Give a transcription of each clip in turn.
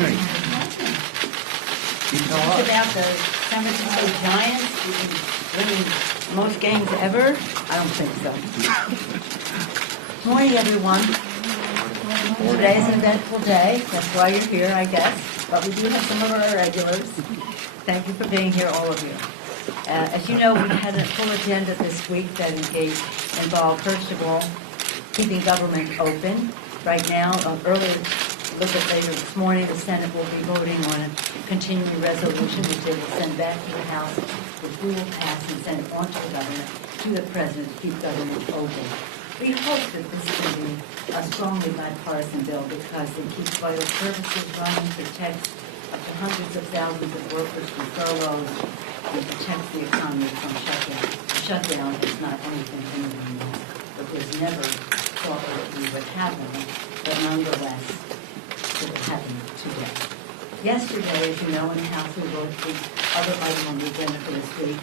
morning. It's about the San Francisco Giants winning most games ever? I don't think so. Morning, everyone. Today is an eventful day. That's why you're here, I guess. But we do have some of our regulars. Thank you for being here, all of you. As you know, we've had a full agenda this week that involved, first of all, keeping government open. Right now, earlier, a little bit later this morning, the Senate will be voting on a continuing resolution which they will send back to the House, which we will pass and send on to the government, to the President, to keep government open. We hope that this can be a strongly bipartisan bill because it keeps vital services running, protects up to hundreds of thousands of workers from furloughs, and protects the economy from shutdown. The shutdown is not anything anyone knows. It was never thought that we would happen, but nonetheless, it will happen today. Yesterday, as you know, in the House, we voted the other item on the agenda for this week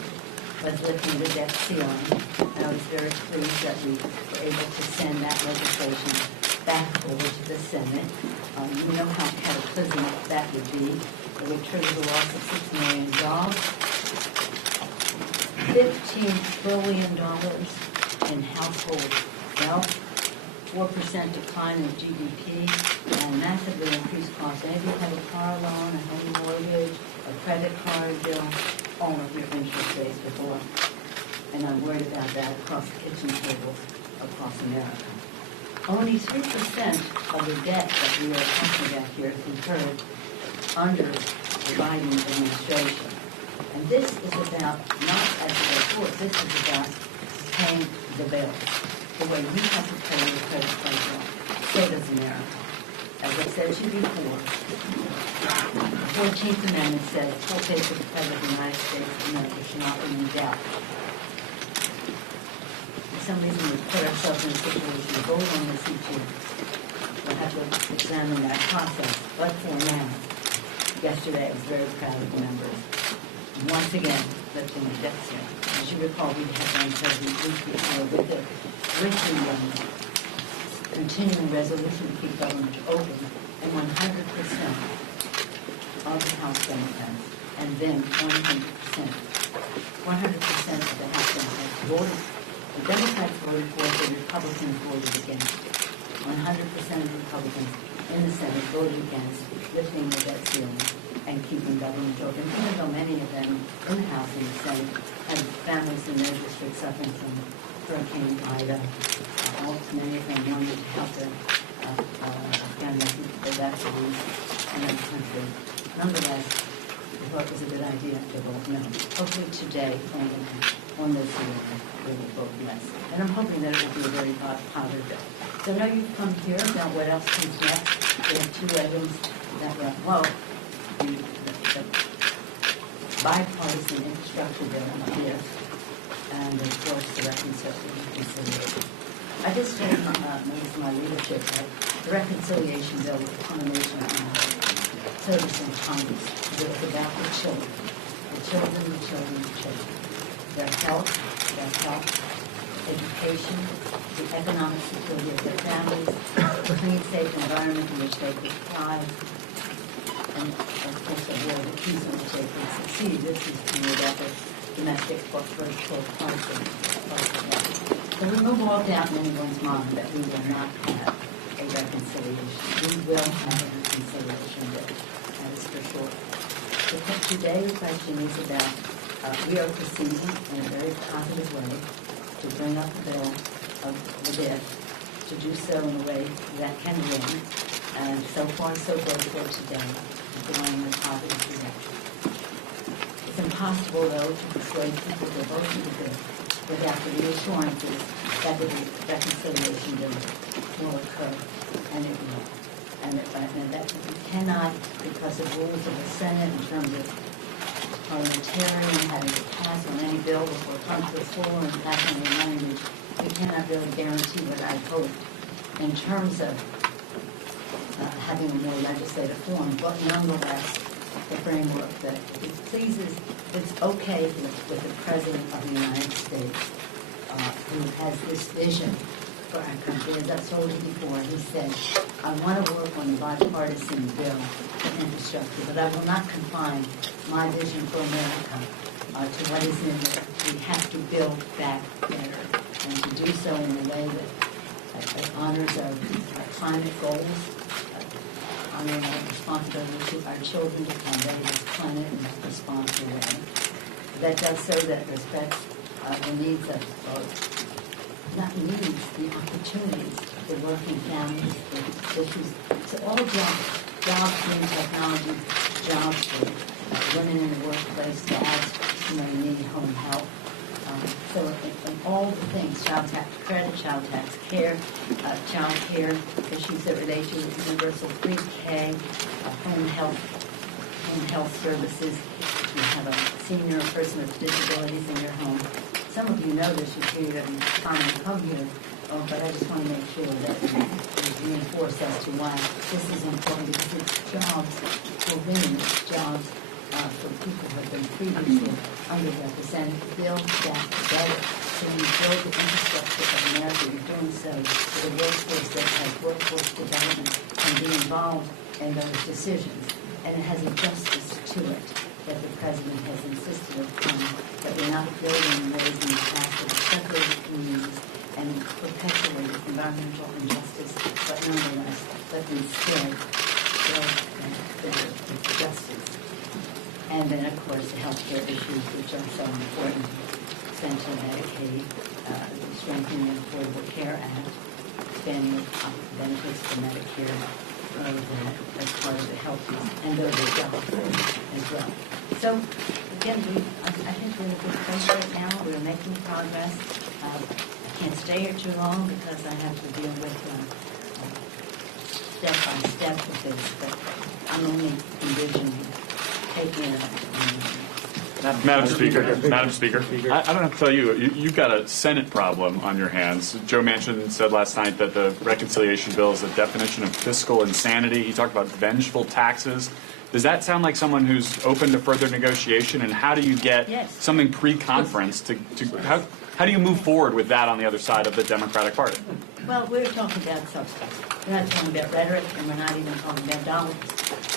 was lifting the debt ceiling. And I was very pleased that we were able to send that legislation back over to the Senate. You know how cataclysmic that would be. It would trigger the loss of 6 million jobs, $15 trillion in household wealth, 4% decline in GDP, and massively increased costs. And if you have a car loan, a home mortgage, a credit card bill, all of your interest rates would go up. And I'm worried about that across the kitchen tables across America. Only 3% of the debt that we are talking about here is incurred under the Biden administration. And this is about, not as a report, this is about paying the bills. The way we have to pay the credit card bill, so does America. As I said to you before, the 14th Amendment says full pay for the President of the United States of America should not be in doubt. For some reason, we put ourselves in a situation to vote on this each year. We'll have to examine that process. But for now, yesterday I was very proud of the members. Once again, lifting the debt ceiling. As you recall, we had one President with the continuing resolution to keep government open, and 100% of the House Democrats, and then 100% of the House Democrats voted. The Democrats voted for it, the Republicans voted against it. 100% of Republicans in the Senate voted against lifting the debt ceiling and keeping government open, even though many of them in the House and the Senate had families in their districts suffering from Hurricane Ida. Many of them wanted to help their families with evacuees and other countries. Nonetheless, I thought it was a good idea to vote no. Hopefully today, on this year, we will vote yes. And I'm hoping that it will be a very positive bill. So now you've come here about what else comes next. We have 2 items that were, the bipartisan infrastructure bill here, and of course the reconciliation. I just told my leadership that the reconciliation bill was a combination of service in Congress. It was about the children, their health, education, the economic security of their families, the clean, safe environment in which they could thrive, and of course the war, the peace in which they could succeed. This is about the domestic virtual conflict. So we move all doubt in anyone's mind that we will not have a reconciliation. We will have a reconciliation bill, that is for sure. Today's question is about, we are proceeding in a very positive way to bring up the bill of the debt, to do so in a way that can win. And so far, so good for today, going in a positive direction. It's impossible, though, to persuade people to vote for the bill without the reassurances that the reconciliation will occur, and it will. And that we cannot, because of rules of the Senate in terms of parliamentarian having to pass on any bill before it comes to the floor and pass on the language, we cannot really guarantee what I hope in terms of having a more legislative form, but nonetheless, the framework that it pleases, it's okay with the President of the United States who has this vision for our country. As I've told you before, he said, I want to work on a bipartisan bill to infrastructure, but I will not confine my vision for America to what is in there. We have to build back better, and to do so in a way that honors our climate goals, honoring our responsibility to our children to convey this planet in a responsible way. That does so that respects the needs of both, not needs, the opportunities, the working families, the issues. So all jobs in technology, jobs for women in the workplace, dads, need home help. So in all the things, child tax credit, child tax care, child care issues that relate to universal pre-K, home health services. You have a senior person with disabilities in your home. Some of you know this, you see it every time you come here, but I just want to make sure that we reinforce as to why this is important, because it's jobs for women, it's jobs for people who have been previously underrepresented, build that better. So when you build the infrastructure of America, you're doing so with a workforce that has workforce development and be involved in those decisions. And it has a justice to it that the President has insisted upon, that we're not building and raising the tax of separated communities and perpetuate environmental injustice, but nonetheless, but instead build better justice. And then, of course, the health care issues, which are so important, essential Medicaid, strengthening the Affordable Care Act, expanding benefits for Medicare, all of that as part of the health care, and those are jobs as well. So, again, I think we're in a good place right now. We're making progress. I can't stay here too long because I have to deal with step by step with this, but I'm only envisioning taking it. Madam Speaker, I don't have to tell you, you've got a Senate problem on your hands. Joe Manchin said last night that the reconciliation bill is a definition of fiscal insanity. He talked about vengeful taxes. Does that sound like someone who's open to further negotiation? And how do you get something pre-conference how do you move forward with that on the other side of the Democratic Party? Well, we're talking about substance. We're not talking about rhetoric, and we're not even talking about dollars.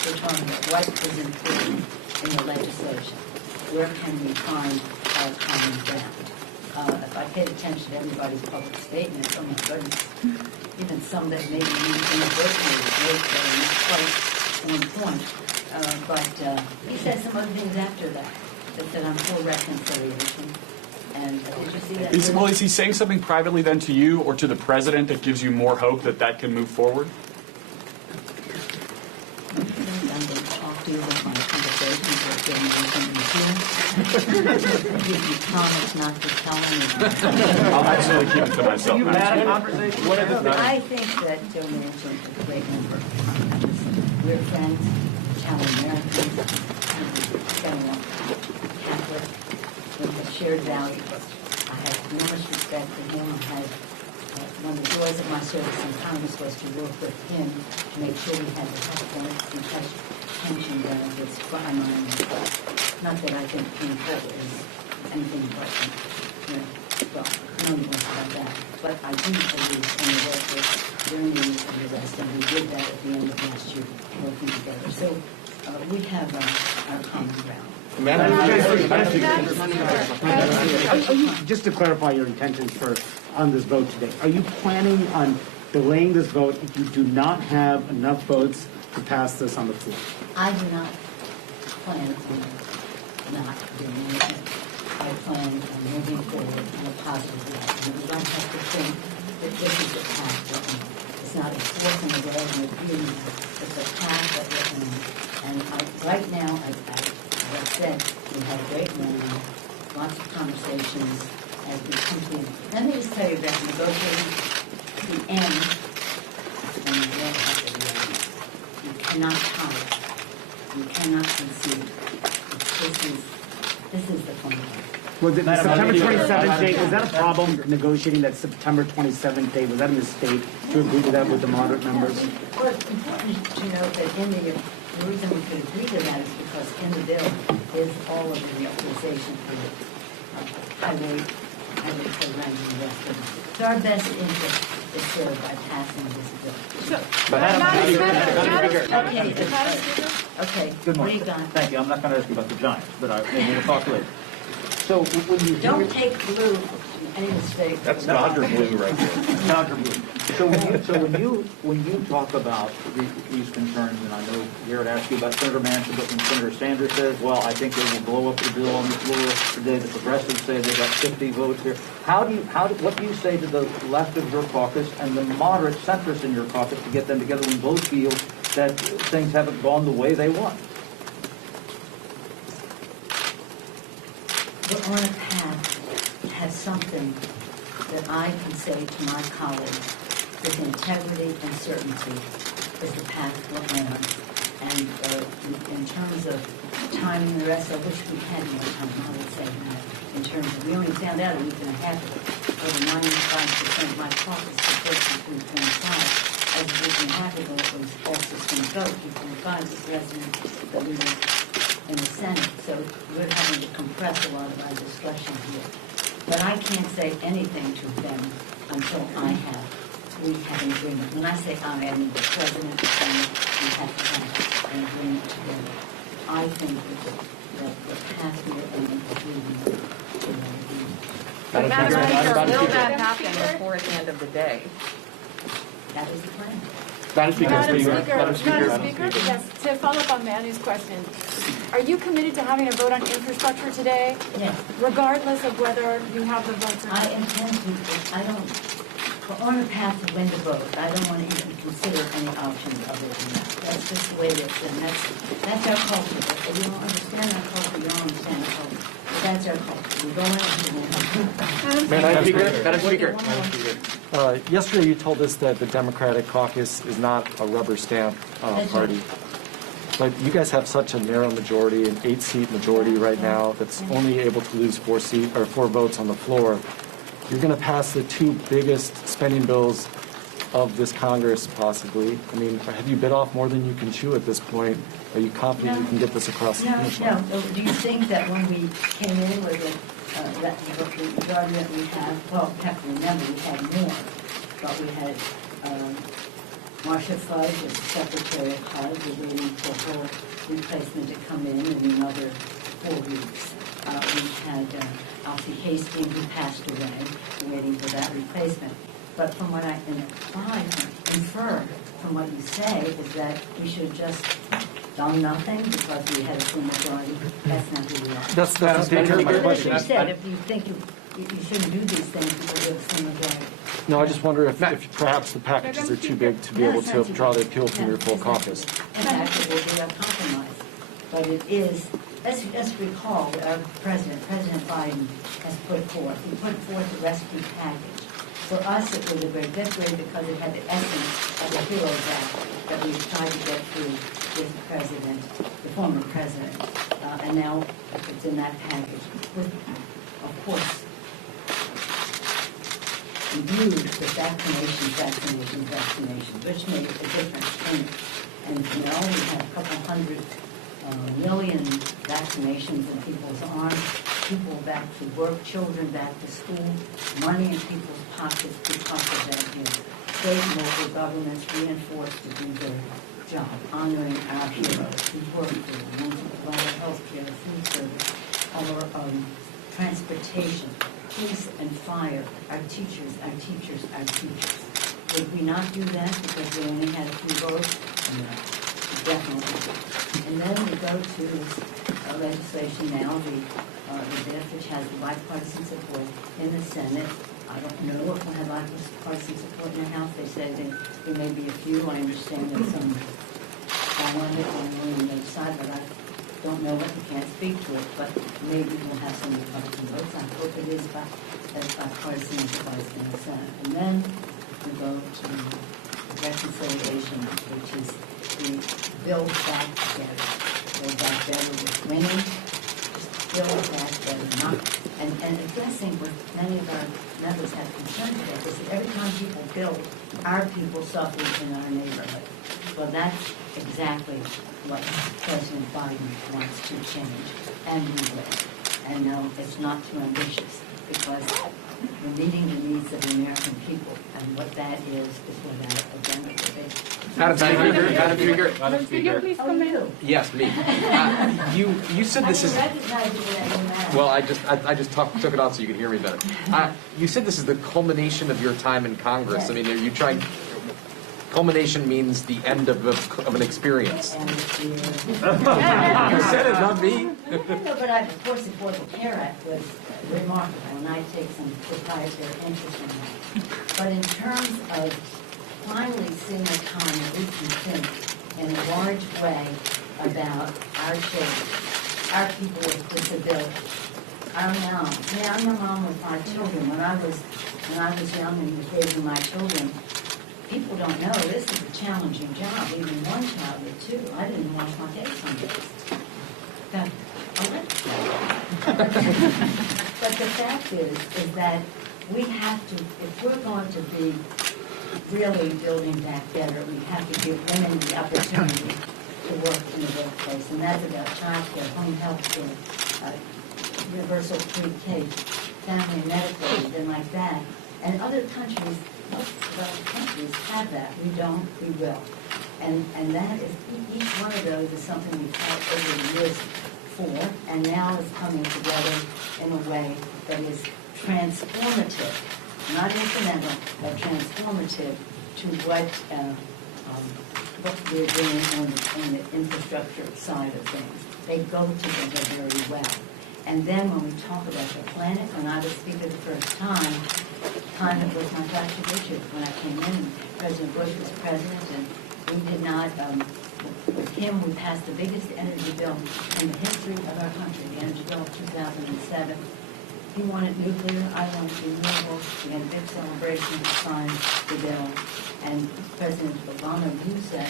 We're talking about what is important in the legislation. Where can we find our common ground? If I paid attention to everybody's public statements, oh my goodness, even some that maybe need university were not quite on point. But he said some other things after that said I'm for reconciliation. And did you see that? Is he saying something privately then to you or to the president that gives you more hope that that can move forward? I'm going to talk to you about my conversations with Jim and give you promise not to tell anyone. I'll actually keep it to myself. You had a conversation? I think that Joe Manchin is a great member of Congress. We're friends, Italian Americans, Catholic, with a shared value. I have enormous respect for him. One of the joys of my service in Congress was to work with him to make sure we had the health care and pension benefits for our mind. Not that I think King Court is anything but, well, no one wants about that. But I do believe in the work with during the arrest, and we did that at the end of last year, working together. So we have our common ground. Just to clarify your intentions on this vote today, are you planning on delaying this vote if you do not have enough votes to pass this on the floor? I do not plan on not doing anything. I plan on moving forward in a positive way. We don't have to think that this is the path we're on. It's not a fork in the road and a green. It's a path that we're on. And right now, as I said, we have a great morning, lots of conversations as we come to. Let me just tell you that negotiating the end, and you will have to do it. You cannot hide. You cannot concede. This is the point. Was it September 27th date? Was that a problem negotiating that September 27th date? Was that a mistake to agree to that with the moderate members? Well, it's important to note that in the reason we could agree to that is because in the bill is all of the authorization for highway I would say ranking the rest of them. So our best interest is served by passing this bill. Okay, Good what do morning. you got? Thank you. I'm not going to ask you about the Giants, but we'll talk later. So when you Don't take blue any mistake. That's Dodger blue right there. Dodger blue. So when you talk about these concerns, and I know Garrett asked you about Senator Manchin, but when Senator Sanders says, well, I think they will blow up the bill on the floor today, the progressives say they got 50 votes here. What do you say to the left of your caucus and the moderate centrists in your caucus to get them together when both feel that things haven't gone the way they want? We're on a path that has something that I can say to my colleagues with integrity and certainty is the path we're on. And in terms of timing the rest, I wish we had more time, I would say that. In terms of, we only found out a week and a half ago, over 95% of my caucus supports the 3.5. As a week and a half ago, it was all systems go, 2.5 is less than we were in the Senate. So we're having to compress a lot of our discussion here. But I can't say anything to them until we have an agreement. When I say I mean the President, the Senate, we have to have an agreement together. I think that the path we are on is leading to an agreement. Madam Speaker, will that Madam happen Speaker? before the end of the day? That is the plan. Madam Speaker. Madam Speaker, yes, to follow up on Manu's question, are you committed to having a vote on infrastructure today, Yes. regardless of whether you have the votes or I not? intend to, we're on a path to win the vote. I don't want to even consider any options other than that. That's just the way it is, and that's our culture. If you don't understand our culture, you don't understand our culture. But that's our culture. We go in and Madam Speaker. Madam Speaker. Yesterday, you told us that the Democratic caucus is not a rubber stamp That's party. right. But you guys have such a narrow majority, an 8-seat majority right now, that's only able to lose 4 votes on the floor. You're going to pass the 2 biggest spending bills of this Congress, possibly. I mean, have you bit off more than you can chew at this point? Are you confident you can get this across the finish line? No. Do you think that when we came in with the majority that we have, well, you have to remember, we had more, but we had Marcia Fudge as Secretary of HUD. We're waiting for her replacement to come in another 4 weeks. We had Alfie Hastings, who passed away. We're waiting for that replacement. But from what I infer from what you say is that we should have just done nothing because we had a full majority. That's not who we are. That's Madam my Speaker, question. You said if you think you shouldn't do these things because you have a full majority. No, I just wonder if perhaps the packages are too big to be able to draw the appeal from your full caucus. In fact, it will be a compromise. But it is, let's recall that our President Biden, has put forth. He put forth the rescue package. For us, it was a great victory because it had the essence of the HEROES Act that we tried to get through with the President, the former President. And now it's in that package with, of course, imbued with vaccination, which made a difference. And you know, we had a couple hundred million vaccinations in people's arms, people back to work, children back to school, money in people's pockets because of that here. State and local governments reinforced to do their job, honoring our heroes who worked for them, our health care, food service, our transportation, police and fire, our teachers. Would we not do that because we only had a few votes? No, definitely. And then we go to legislation now, the bill which has bipartisan support in the Senate. I don't know if we'll have bipartisan support in the House. They said there may be a few. I understand there's some on it on the other side, but I don't know what. We can't speak to it, but maybe we'll have some Republican votes. I hope it is bipartisan support in the Senate. And then we go to reconciliation, which is the build back better. Build back better with winning. Build back better, not and addressing what many of our members have concerns about this. Every time people build, our people suffer in our neighborhood. Well, that's exactly what President Biden wants to change, and we will. And no, it's not too ambitious because We're meeting the needs of the American people, and what that is what our agenda will be. Madam Speaker. Madam Speaker, please Oh, comment. you? Yes, me. You said this is. I didn't recognize you when I came out. Well, I just took it off so you could hear me better. You said this is the culmination of your time in Congress. Yes. I mean, are you trying? Culmination means the end of an experience. And it's You said it, not me. No, but of course, the Affordable Care Act was remarkable, and I take some proprietary interest in that. But in terms of finally seeing a time that we can think in a large way about our children, our people with disabilities, our moms. Yeah, I'm a mom with 5 children. When I was young and was raising my children, people don't know this is a challenging job. Even one child with 2, I didn't wash my face on days. But the fact is that we have to, if we're going to be really building back better, we have to give women the opportunity to work in the workplace, and that's about child care, home health care, universal pre-K, family medical, and like that. And other countries, most of other countries have that. We don't, we will. And that is, each one of those is something we've fought over the years for, and now is coming together in a way that is transformative, not incremental, but transformative to what we're doing on the infrastructure side of things. They go together very well. And then when we talk about the planet, when I was speaker the first time, kind of was my Dr. Richard when I came in. President Bush was president, and we did not, with him, we passed the biggest energy bill in the history of our country, the energy bill of 2007. He wanted nuclear, I wanted renewables. We had a big celebration to sign the bill. And President Obama used those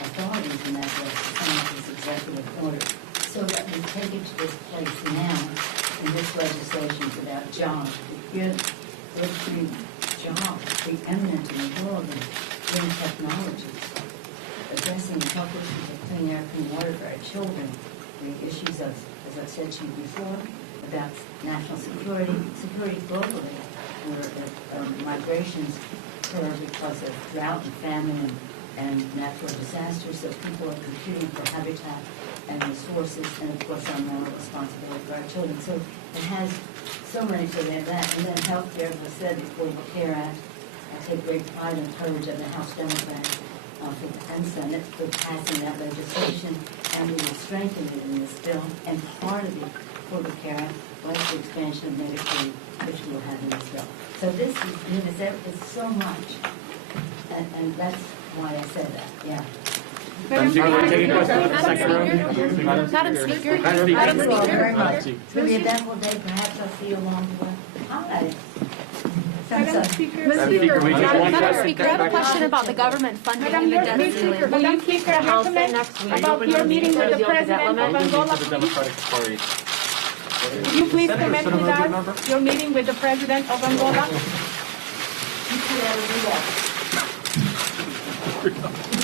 authorities in that bill to sign his executive order. So that we take it to this place now, in this legislation is about jobs. To give every job preeminent in the world in green technologies, addressing the health issues of clean air, clean water for our children, the issues of, as I've said to you before, about national security globally, where migrations occur because of drought and famine and natural disasters, so people are competing for habitat and resources, and of course our moral responsibility for our children. So it has so many, so they have that. And then healthcare, as I said, the Affordable Care Act. I take great pride and courage of the House Democrats and Senate for passing that legislation, and we will strengthen it in this bill. And part of the Affordable Care Act, like the expansion of Medicaid, which we will have in this bill. So this is, it's so much, and that's why I said that, yeah. Madam Speaker. It's going to be a eventful day. Perhaps I'll see you along the way. Hi. Madam Speaker. Madam Speaker, I have a question about the government funding and the debt ceiling. Madam Speaker, I have a comment about your meeting with the President of Angola. Would you please comment with us, your meeting with the President of Angola? You two are